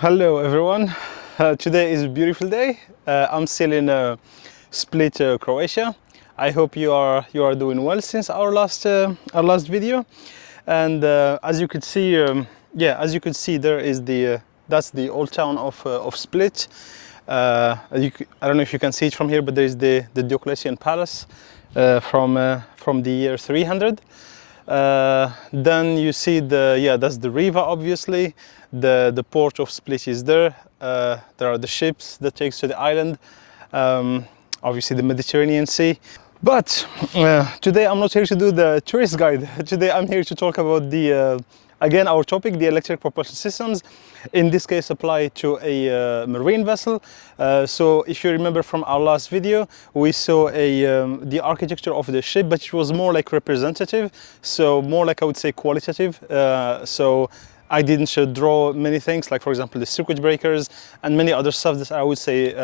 Hello everyone. Today is a beautiful day. I'm still in Split, Croatia. I hope you are doing well since our last video. And as you could see, as you could see, there is the that's the old town of Split. I don't know if you can see it from here, but there is the Diocletian Palace from the year 300. Then you see that's the Riva, obviously. The port of Split is there. There are the ships that takes to the island. Obviously the Mediterranean Sea. But today I'm not here to do the tourist guide. Today I'm here to talk about again, our topic, the electric propulsion systems. In this case, apply to a marine vessel. So if you remember from our last video, we saw the architecture of the ship, but it was more like representative. So more like, I would say, qualitative. So I didn't draw many things, like for example the circuit breakers and many other stuff that I would say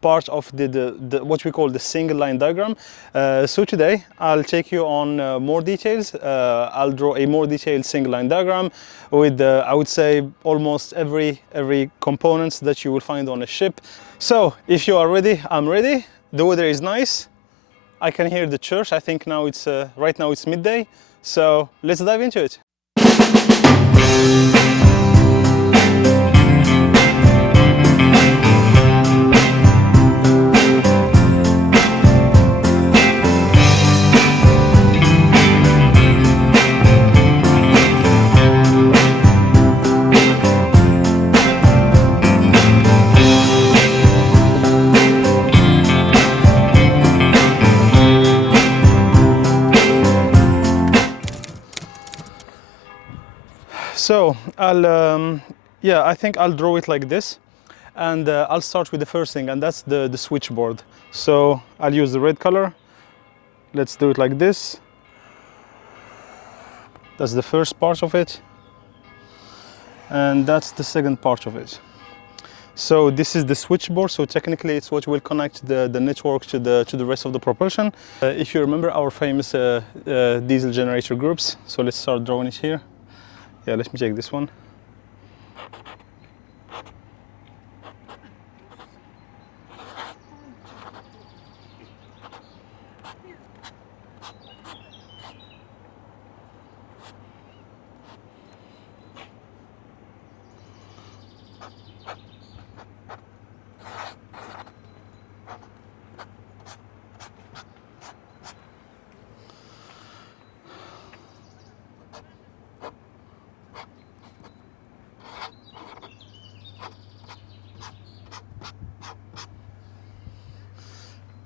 part of the what we call the single line diagram. So today I'll take you on more details. I'll draw a more detailed single line diagram with I would say almost every components that you will find on a ship. So if you are ready, I'm ready. The weather is nice. I can hear the church. I think now it's right now it's midday. So let's dive into it. So I think I'll draw it like this, and I'll start with the first thing, and that's the switchboard. So I'll use the red color. Let's do it like this. That's the first part of it, and that's the second part of it. So this is the switchboard. So technically, it's what will connect the network to the rest of the propulsion. If you remember our famous diesel generator groups, so let's start drawing it here. Yeah, let me take this one.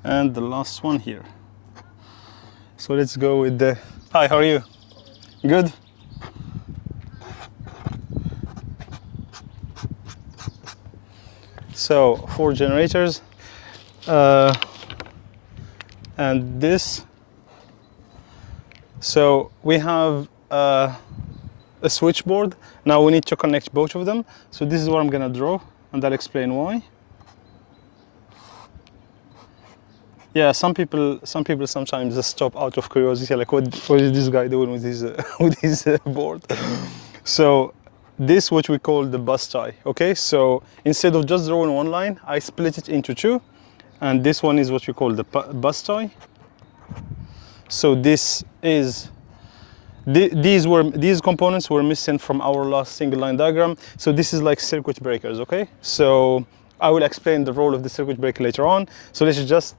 And the last one here. So let's go with the... Hi, how are you? Good? So 4 generators. And this. So we have a switchboard. Now we need to connect both of them. So this is what I'm gonna draw, and I'll explain why. Yeah, some people sometimes just stop out of curiosity, like what is this guy doing with his with his board? So this what we call the bus tie. Okay, so instead of just drawing one line, I split it into 2, and this one is what we call the bus tie. So this is these components were missing from our last single line diagram. So this is like circuit breakers. Okay, so I will explain the role of the circuit breaker later on. So let's just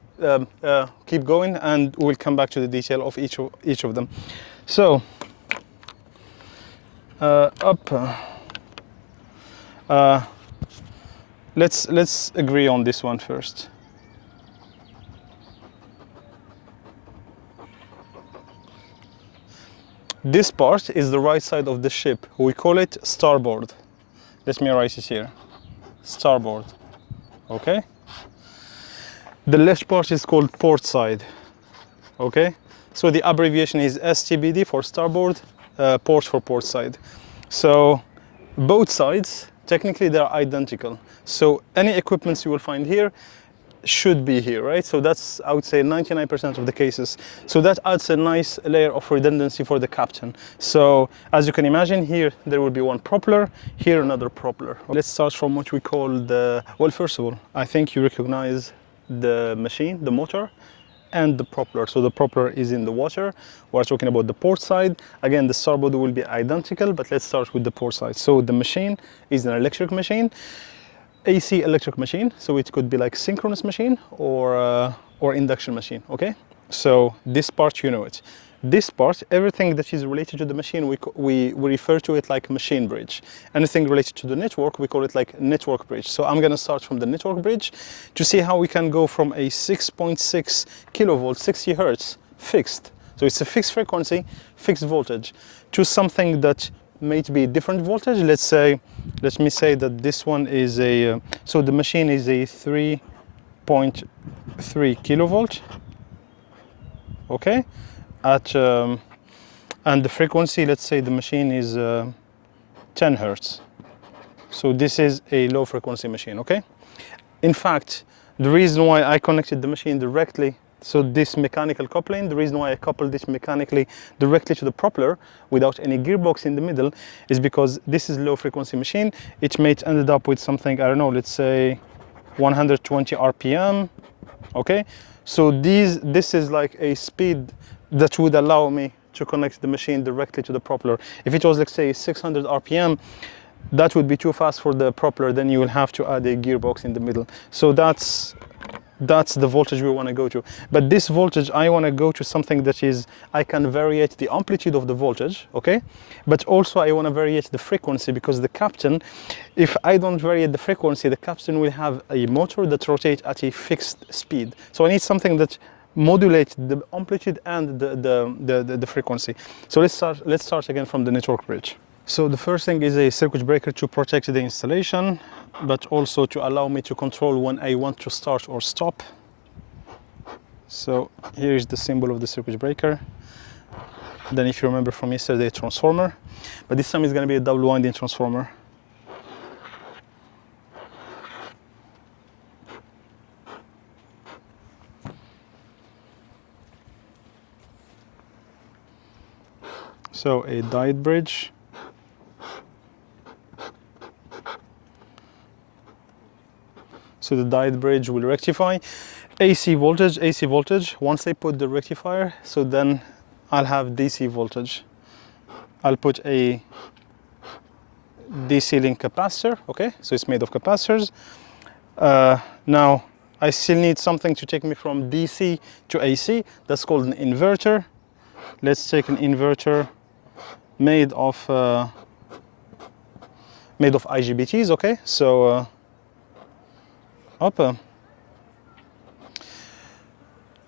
keep going, and we'll come back to the detail of each of them. So let's agree on this one first. This part is the right side of the ship. We call it starboard. Let me write it here. Starboard. Okay. The left part is called port side. Okay, so the abbreviation is STBD for starboard, port for port side. So both sides technically they're identical. So any equipments you will find here, should be here, right? So that's, I would say, 99% of the cases. So that adds a nice layer of redundancy for the captain. So as you can imagine, here there will be one propeller, here another propeller. Let's start from what we call the, well, first of all, I think you recognize the machine, the motor, and the propeller. So the propeller is in the water. We're talking about the port side. Again, the starboard will be identical, but let's start with the port side. So the machine is an electric machine. AC electric machine, so it could be like synchronous machine or induction machine, okay? So this part, you know it. This part, everything that is related to the machine, we refer to it like machine bridge. Anything related to the network, we call it like network bridge. So I'm gonna start from the network bridge to see how we can go from a 6.6 kilovolt, 60 hertz, fixed. So it's a fixed frequency, fixed voltage, to something that might be different voltage. Let me say that this one is a, so the machine is a 3.3 kilovolt, okay? And the frequency, let's say the machine is 10 hertz. So this is a low frequency machine, okay? In fact, the reason why I connected the machine directly, so this mechanical coupling, the reason why I coupled this mechanically directly to the propeller without any gearbox in the middle is because this is low frequency machine. It may ended up with something, I don't know, let's say 120 RPM, okay? So this is like a speed that would allow me to connect the machine directly to the propeller. If it was, let's say, 600 RPM, that would be too fast for the propeller, then you will have to add a gearbox in the middle. So that's the voltage we want to go to. But this voltage, I want to go to something that is, I can vary the amplitude of the voltage, okay? But also I want to vary the frequency, because the captain, if I don't vary the frequency, the captain will have a motor that rotates at a fixed speed. So I need something that modulates the amplitude and the frequency. So let's start again from the network bridge. So the first thing is a circuit breaker to protect the installation, but also to allow me to control when I want to start or stop. So here is the symbol of the circuit breaker. Then if you remember from yesterday, transformer, but this time it's going to be a double winding transformer. So a diode bridge. So the diode bridge will rectify AC voltage. Once I put the rectifier, so then I'll have DC voltage. I'll put a DC link capacitor, okay? So it's made of capacitors. Now I still need something to take me from DC to AC. That's called an inverter. Let's take an inverter made of IGBTs, okay? So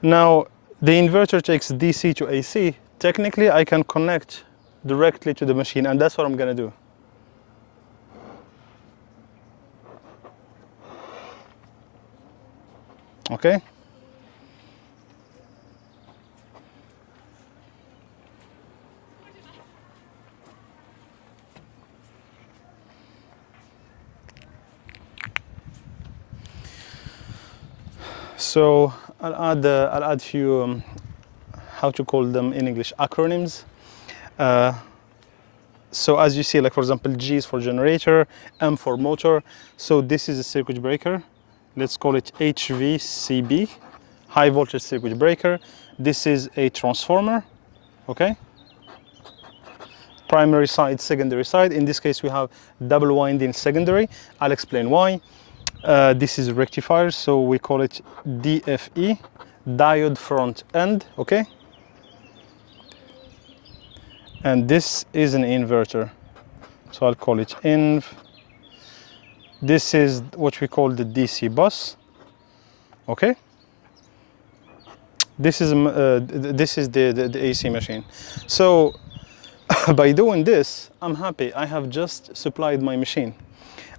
now the inverter takes DC to AC. Technically I can connect directly to the machine, and that's what I'm going to do. Okay? So I'll add few, how to call them in English, acronyms. So as you see, like for example, G is for generator, M for motor. So this is a circuit breaker. Let's call it HVCB, high voltage circuit breaker. This is a transformer, okay? Primary side, secondary side. In this case, we have double winding secondary. I'll explain why. This is rectifier, so we call it DFE, diode front end, okay? And this is an inverter, so I'll call it INV. This is what we call the DC bus, okay? This is the AC machine. So by doing this, I'm happy. I have just supplied my machine.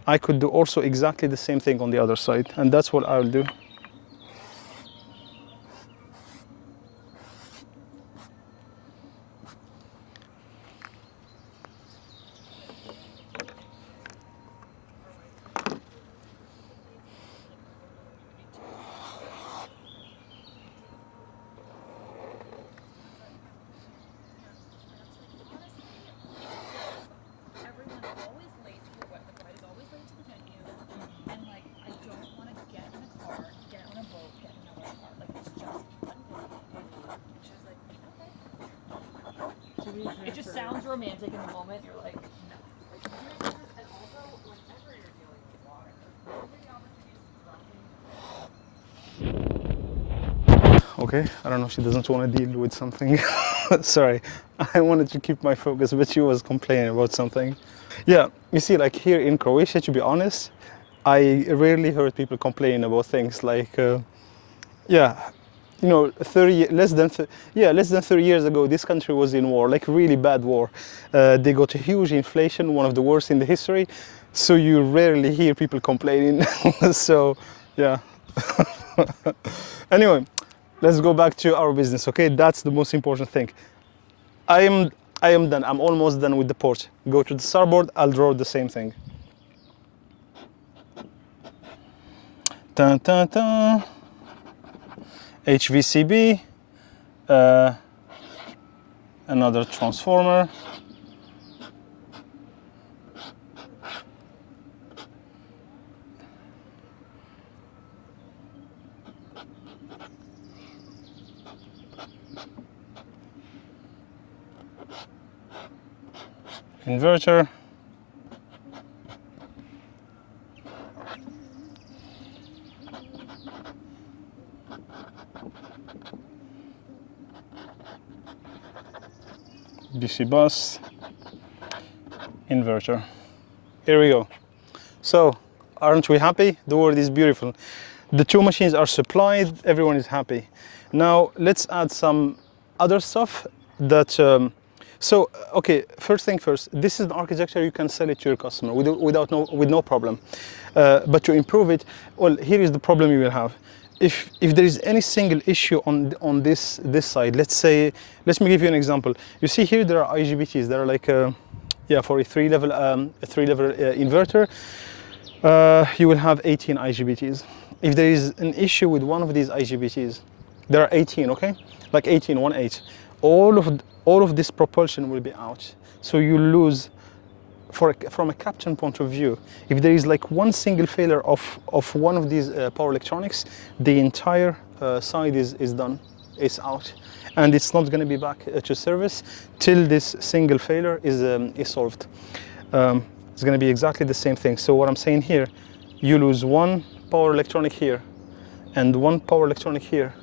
I could do also exactly the same thing on the other side, and that's what I'll do. It just sounds romantic in the moment. You're like, no. And also, whenever you're dealing with water, there are many opportunities for dropping. Okay, I don't know, she doesn't want to deal with something. Sorry, I wanted to keep my focus, but she was complaining about something. Yeah, you see, like here in Croatia, to be honest, I rarely heard people complain about things like, yeah, you know, less than 30 years ago, this country was in war, like really bad war. They got a huge inflation, one of the worst in the history. So you rarely hear people complaining. So, yeah. Anyway, let's go back to our business, okay? That's the most important thing. I am done. I'm almost done with the port. Go to the starboard, I'll draw the same thing. Dun, dun, dun. HVCB, another transformer, inverter, DC bus, inverter. Here we go. So, aren't we happy? The world is beautiful. The two machines are supplied, everyone is happy. Now, let's add some other stuff that, okay, first thing first, this is an architecture you can sell it to your customer with no problem. But to improve it, well, here is the problem you will have. If there is any single issue on this side, let me give you an example. You see here there are IGBTs. There are like yeah, for a three-level inverter, you will have 18 IGBTs. If there is an issue with one of these IGBTs, there are 18, okay? Like 18, 1/8. All of this propulsion will be out. So you lose, from a captain point of view, if there is like one single failure of one of these power electronics, the entire side is done, is out. And it's not going to be back to service till this single failure is solved. It's going to be exactly the same thing. So what I'm saying here, you lose one power electronic here and one power electronic here,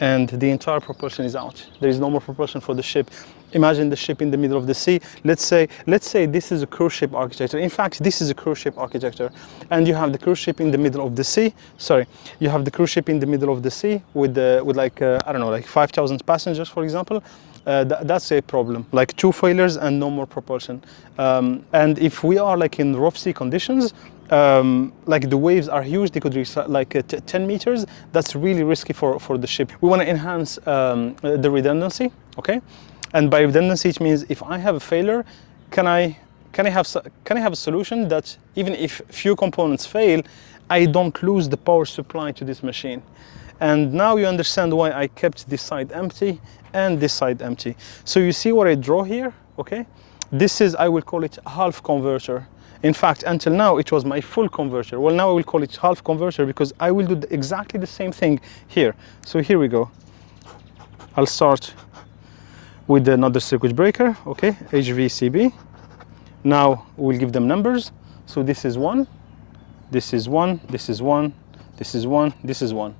and the entire propulsion is out. There is no more propulsion for the ship. Imagine the ship in the middle of the sea. Let's say this is a cruise ship architecture. In fact, this is a cruise ship architecture, and you have the cruise ship in the middle of the sea. Sorry, you have the cruise ship in the middle of the sea with like I don't know, like 5,000 passengers, for example. That's a problem. Like two failures and no more propulsion. And if we are like in rough sea conditions, like the waves are huge, they could reach like 10 meters. That's really risky for the ship. We want to enhance the redundancy, okay? And by redundancy, it means if I have a failure, can I have a solution that even if few components fail, I don't lose the power supply to this machine. And now you understand why I kept this side empty and this side empty. So you see what I draw here, okay? This is, I will call it half converter. In fact, until now, it was my full converter. Well, now I will call it half converter because I will do exactly the same thing here. So here we go. I'll start with another circuit breaker, okay, HVCB. Now we'll give them numbers. So this is 1, this is 1, this is 1, this is 1, this is 1.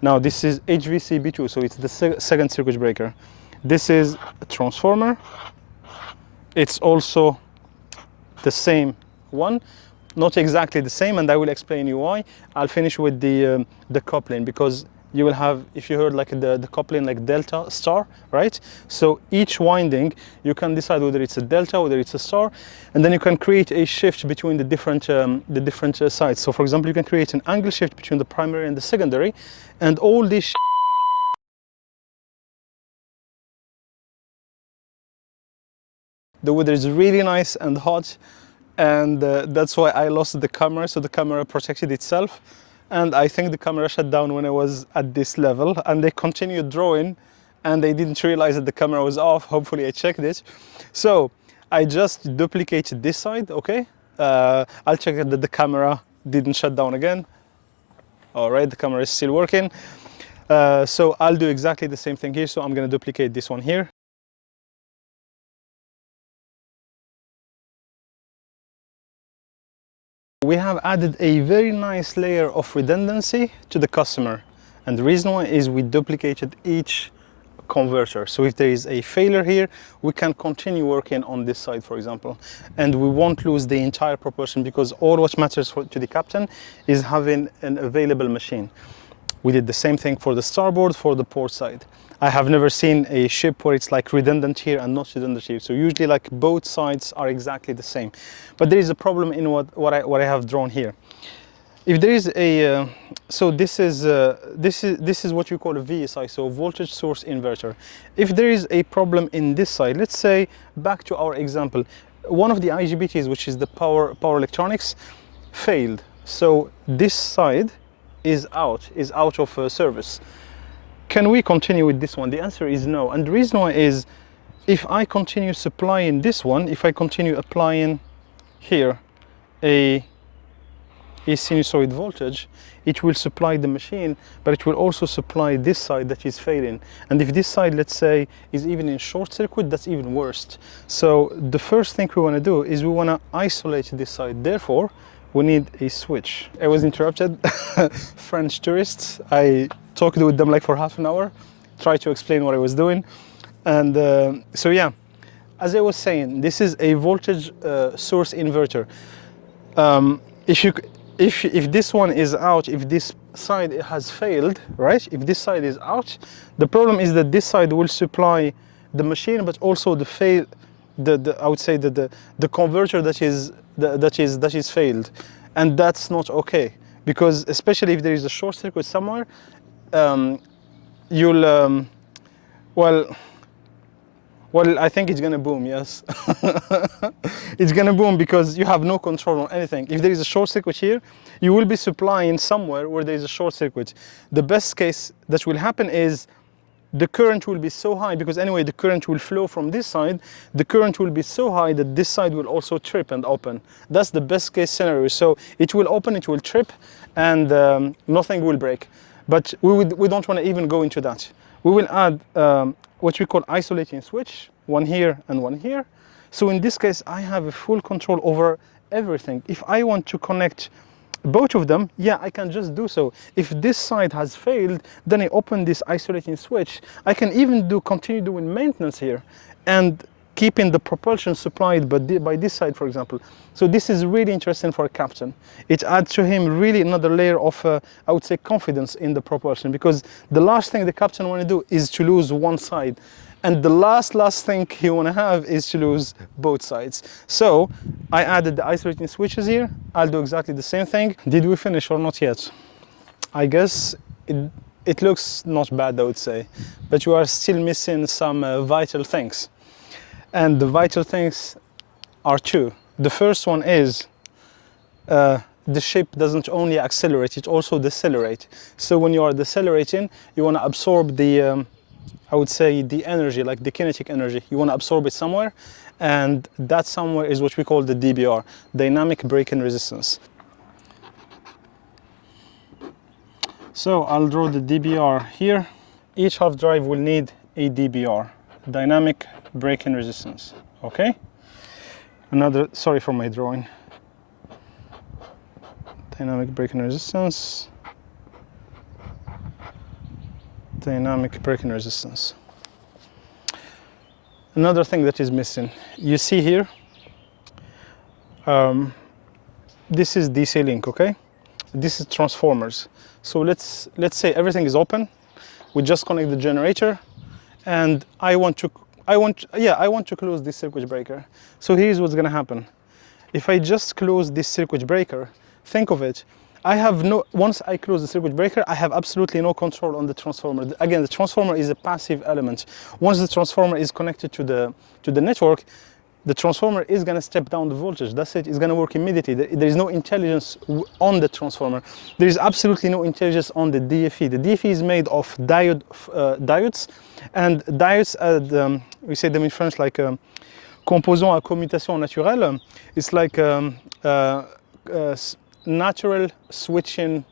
Now this is HVCB2, so it's the second circuit breaker. This is a transformer. It's also the same one, not exactly the same, and I will explain you why. I'll finish with the coupling, because you will have, if you heard like the coupling like delta star, right? So each winding, you can decide whether it's a delta, whether it's a star, and then you can create a shift between the different sides. So for example, you can create an angle shift between the primary and the secondary, and all these the weather is really nice and hot, and that's why I lost the camera, so the camera protected itself. And I think the camera shut down when I was at this level, and they continued drawing, and they didn't realize that the camera was off. Hopefully I checked it. So I just duplicated this side, okay? I'll check that the camera didn't shut down again. All right, the camera is still working. So I'll do exactly the same thing here. So I'm gonna duplicate this one here. We have added a very nice layer of redundancy to the customer. And the reason why is we duplicated each converter. So if there is a failure here, we can continue working on this side, for example. And we won't lose the entire propulsion, because all what matters to the captain is having an available machine. We did the same thing for the starboard, for the port side. I have never seen a ship where it's like redundant here and not redundant here. So usually like both sides are exactly the same. But there is a problem in what I have drawn here. If there is a, so this is what we call a VSI, so voltage source inverter. If there is a problem in this side, let's say back to our example, one of the IGBTs, which is the power electronics, failed. So this side is out of service. Can we continue with this one? The answer is no. And the reason why is, if I continue supplying this one, if I continue applying here a sinusoid voltage, it will supply the machine, but it will also supply this side that is failing. And if this side, let's say, is even in short circuit, that's even worse. So the first thing we want to do is we want to isolate this side. Therefore, we need a switch. I was interrupted. French tourists. I talked with them like for half an hour, tried to explain what I was doing. And so yeah, as I was saying, this is a voltage source inverter. If this one is out, if this side has failed, right? If this side is out, the problem is that this side will supply the machine, but also I would say the converter that is failed, and that's not okay, because especially if there is a short circuit somewhere, you'll well, I think it's gonna boom, yes. It's gonna boom because you have no control on anything. If there is a short circuit here, you will be supplying somewhere where there is a short circuit. The best case that will happen is the current will be so high, because anyway the current will flow from this side, the current will be so high that this side will also trip and open. That's the best case scenario. So it will open, it will trip, and nothing will break. But we don't want to even go into that. We will add what we call isolating switch, one here and one here. So in this case, I have a full control over everything. If I want to connect both of them, yeah, I can just do so. If this side has failed, then I open this isolating switch. I can even continue doing maintenance here and keeping the propulsion supplied by this side, for example. So this is really interesting for a captain. It adds to him really another layer of, I would say, confidence in the propulsion, because the last thing the captain want to do is to lose one side. And the last thing he want to have is to lose both sides. So I added the isolating switches here. I'll do exactly the same thing. Did we finish or not yet? I guess it looks not bad, I would say, but you are still missing some vital things. And the vital things are two. The first one is the ship doesn't only accelerate, it also decelerate. So when you are decelerating, you want to absorb the, I would say, the energy, like the kinetic energy. You want to absorb it somewhere, and that somewhere is what we call the DBR, dynamic braking resistance. So I'll draw the DBR here. Each half drive will need a DBR, dynamic braking resistance. Okay? Sorry for my drawing. Dynamic braking resistance. Dynamic braking resistance. Another thing that is missing, you see here, this is DC link, okay? This is transformers. So let's say everything is open. We just connect the generator, and I want to close this circuit breaker. So here's what's going to happen. If I just close this circuit breaker, think of it. Once I close the circuit breaker, I have absolutely no control on the transformer. Again, the transformer is a passive element. Once the transformer is connected to the network, the transformer is going to step down the voltage. That's it. It's going to work immediately. There is no intelligence on the transformer. There is absolutely no intelligence on the DFE. The DFE is made of diodes, and diodes, we say them in French like composants à commutation naturelle. It's like natural switching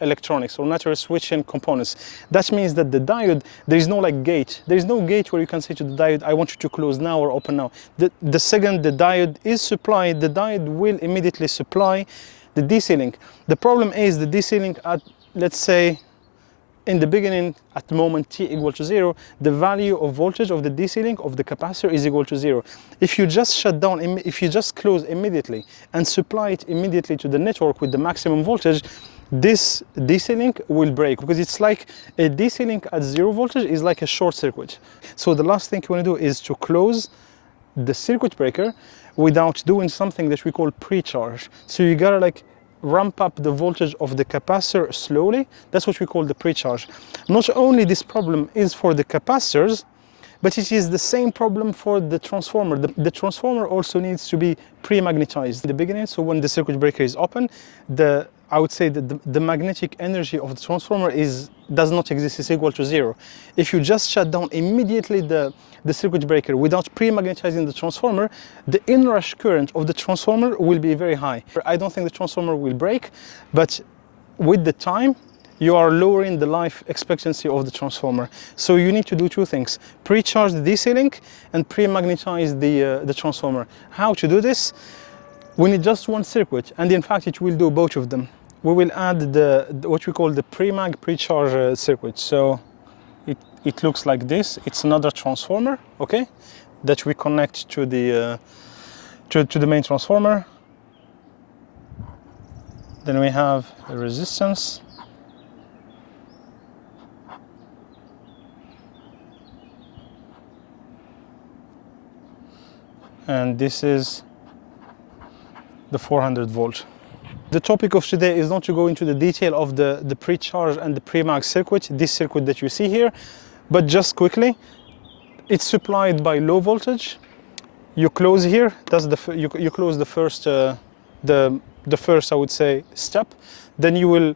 electronics or natural switching components. That means that the diode, there is no like gate. There is no gate where you can say to the diode, I want you to close now or open now. The second the diode is supplied, the diode will immediately supply the DC link. The problem is the DC link at, let's say, in the beginning, at the moment t equal to 0, the value of voltage of the DC link of the capacitor is equal to 0. If you just shut down, if you just close immediately and supply it immediately to the network with the maximum voltage, this DC link will break, because it's like a DC link at 0 voltage is like a short circuit. So the last thing you want to do is to close the circuit breaker without doing something that we call pre-charge. So you gotta like ramp up the voltage of the capacitor slowly. That's what we call the pre-charge. Not only this problem is for the capacitors, but it is the same problem for the transformer. The transformer also needs to be pre-magnetized in the beginning. So when the circuit breaker is open, I would say that the magnetic energy of the transformer does not exist, it's equal to 0. If you just shut down immediately the circuit breaker without pre-magnetizing the transformer, the inrush current of the transformer will be very high. I don't think the transformer will break, but with the time, you are lowering the life expectancy of the transformer. So you need to do two things: pre-charge the DC link and pre-magnetize the transformer. How to do this? We need just one circuit, and in fact it will do both of them. We will add what we call the pre-mag pre-charge circuit. So it looks like this. It's another transformer, okay, that we connect to the main transformer. Then we have a resistance. And this is the 400 volt. The topic of today is not to go into the detail of the pre-charge and the pre-mag circuit, this circuit that you see here, but just quickly, it's supplied by low voltage. You close here, that's you close the first, I would say, step. Then you will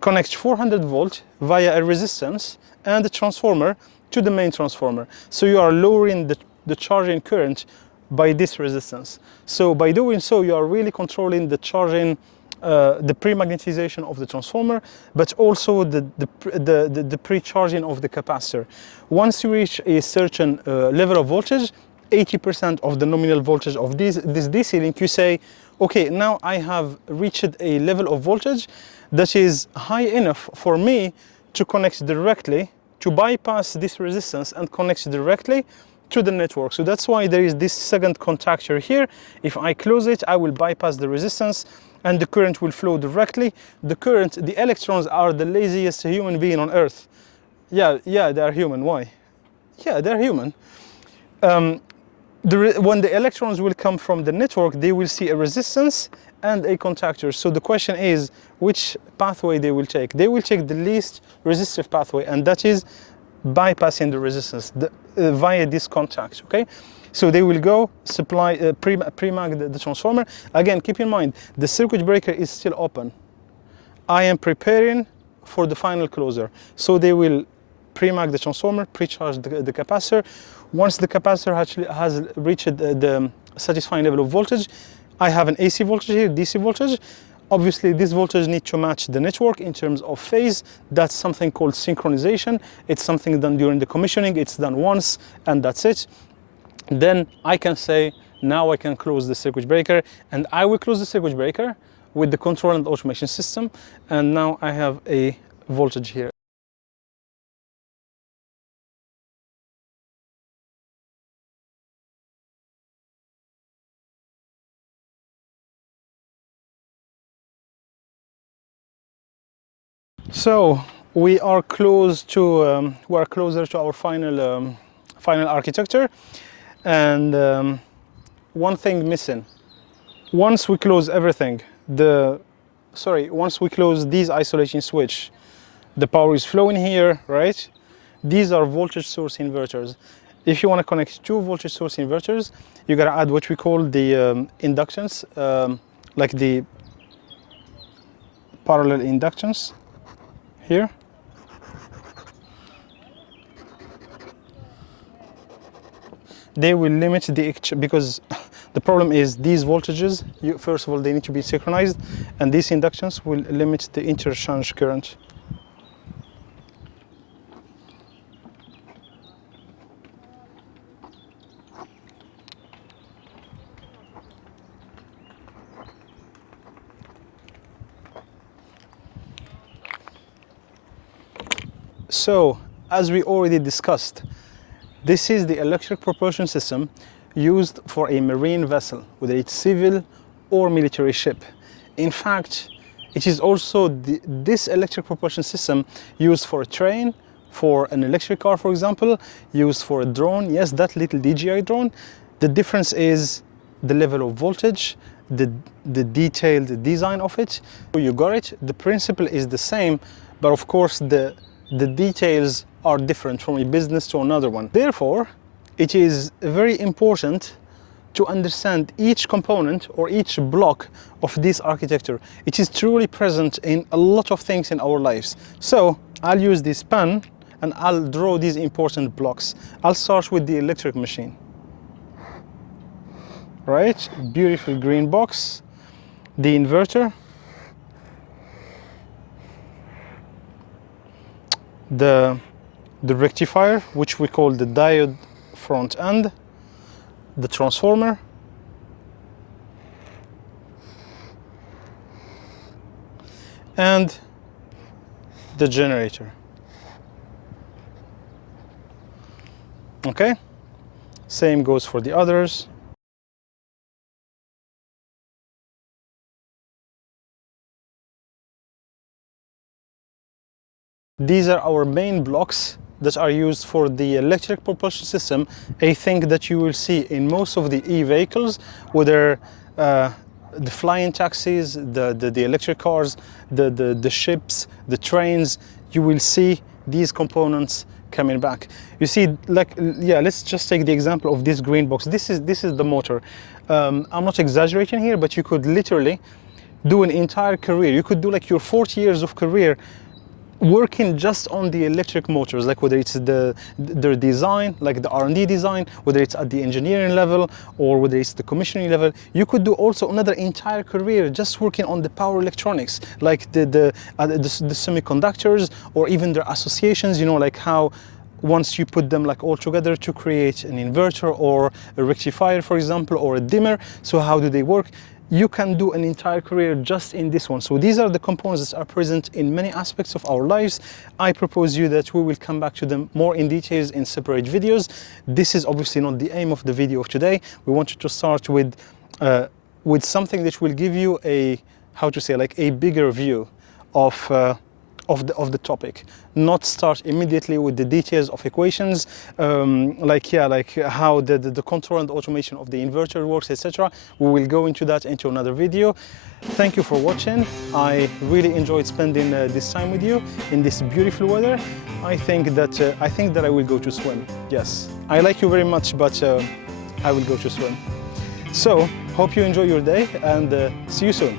connect 400 volt via a resistance and the transformer to the main transformer. So you are lowering the charging current by this resistance. So by doing so, you are really controlling the charging, the pre-magnetization of the transformer, but also the pre-charging of the capacitor. Once you reach a certain level of voltage, 80% of the nominal voltage of this DC link, you say, okay, now I have reached a level of voltage that is high enough for me to connect directly, to bypass this resistance and connect directly to the network. So that's why there is this second contactor here. If I close it, I will bypass the resistance and the current will flow directly. The electrons are the laziest human being on earth. Yeah, they are human. Why? Yeah, they're human. When the electrons will come from the network, they will see a resistance and a contactor. So the question is, which pathway they will take? They will take the least resistive pathway, and that is bypassing the resistance via this contact, okay? So they will go supply, pre-mag the transformer. Again, keep in mind, the circuit breaker is still open. I am preparing for the final closer. So they will pre-mag the transformer, pre-charge the capacitor. Once the capacitor actually has reached the satisfying level of voltage, I have an AC voltage here, DC voltage. Obviously, this voltage needs to match the network in terms of phase. That's something called synchronization. It's something done during the commissioning. It's done once, and that's it. Then I can say, now I can close the circuit breaker, and I will close the circuit breaker with the control and automation system. And now I have a voltage here. So we are closer to our final architecture, and one thing missing. Once we close everything, once we close these isolation switch, the power is flowing here, right? These are voltage source inverters. If you want to connect two voltage source inverters, you gotta add what we call the inductance, like the parallel inductance here. They will limit because the problem is these voltages, first of all, they need to be synchronized, and these inductance will limit the interchange current. So, as we already discussed, this is the electric propulsion system used for a marine vessel, whether it's civil or military ship. In fact, it is also this electric propulsion system used for a train, for an electric car, for example, used for a drone. Yes, that little DJI drone. The difference is the level of voltage, the detailed design of it. You got it. The principle is the same, but of course the details are different from a business to another one. Therefore, it is very important to understand each component or each block of this architecture. It is truly present in a lot of things in our lives. So I'll use this pen and I'll draw these important blocks. I'll start with the electric machine. Right, beautiful green box. The inverter. The rectifier, which we call the diode front end. The transformer. And the generator. Okay, same goes for the others. These are our main blocks that are used for the electric propulsion system, a thing that you will see in most of the e-vehicles, whether the flying taxis, the electric cars, the ships, the trains. You will see these components coming back. You see, like, yeah, let's just take the example of this green box. This is the motor. I'm not exaggerating here, but you could literally do an entire career. You could do like your 40 years of career working just on the electric motors, like whether it's their design, like the R&D design, whether it's at the engineering level or whether it's the commissioning level. You could do also another entire career just working on the power electronics, like the semiconductors or even their associations, you know, like how once you put them like all together to create an inverter or a rectifier, for example, or a dimmer. So how do they work? You can do an entire career just in this one. So these are the components that are present in many aspects of our lives. I propose you that we will come back to them more in details in separate videos. This is obviously not the aim of the video of today. We wanted to start with something that will give you a, how to say, like a bigger view of the topic, not start immediately with the details of equations, like how the control and automation of the inverter works, etc. We will go into that into another video. Thank you for watching. I really enjoyed spending this time with you in this beautiful weather. I think that I will go to swim. Yes, I like you very much, but I will go to swim. So hope you enjoy your day and see you soon.